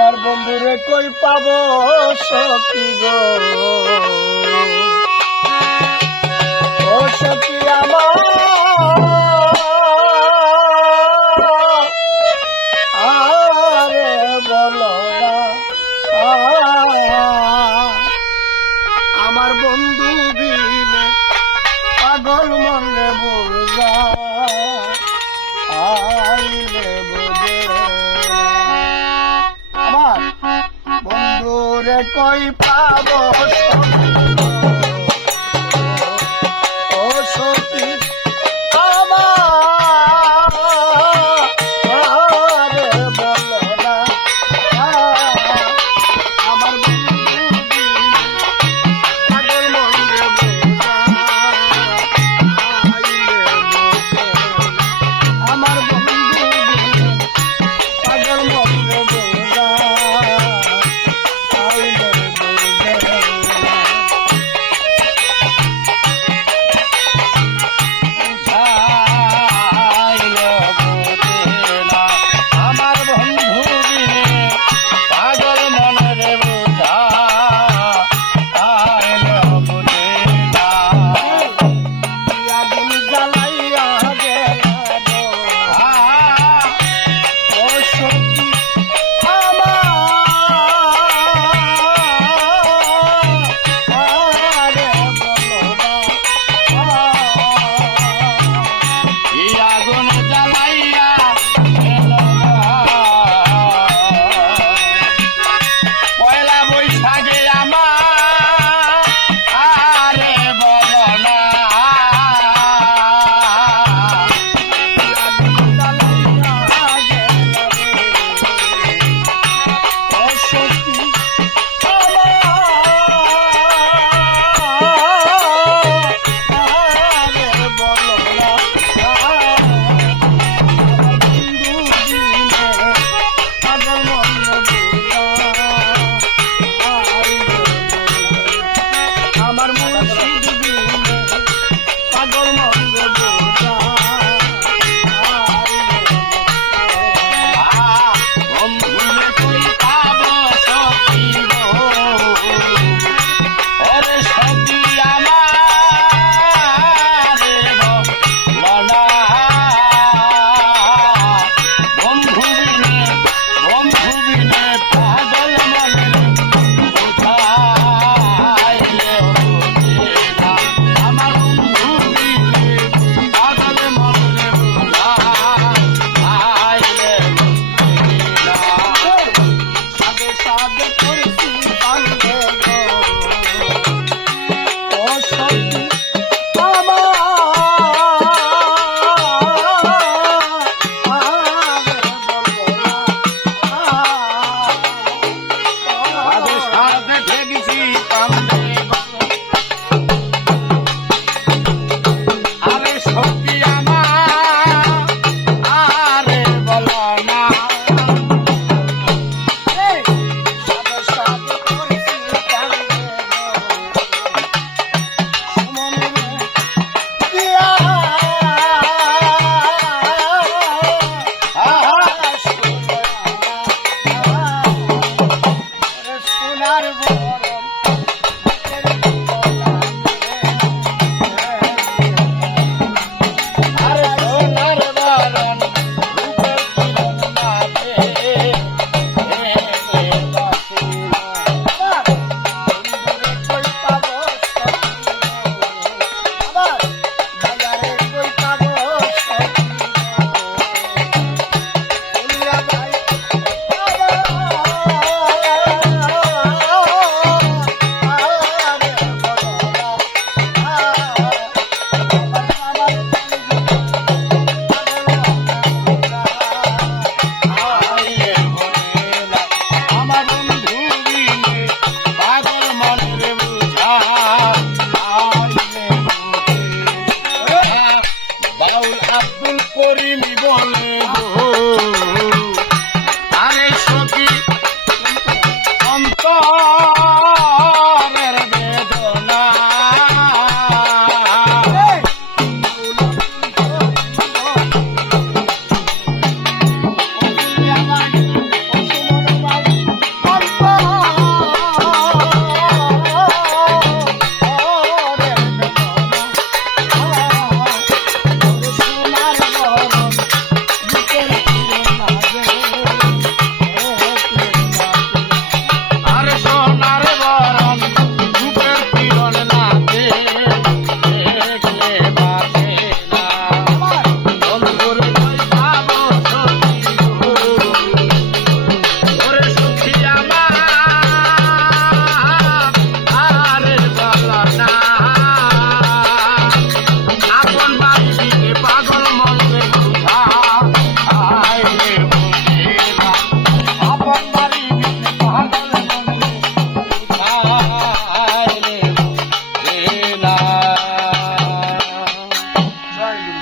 আমার বন্ধুরে কই পাব সখী গো? ও সখী আমার তোরে কই পাবো?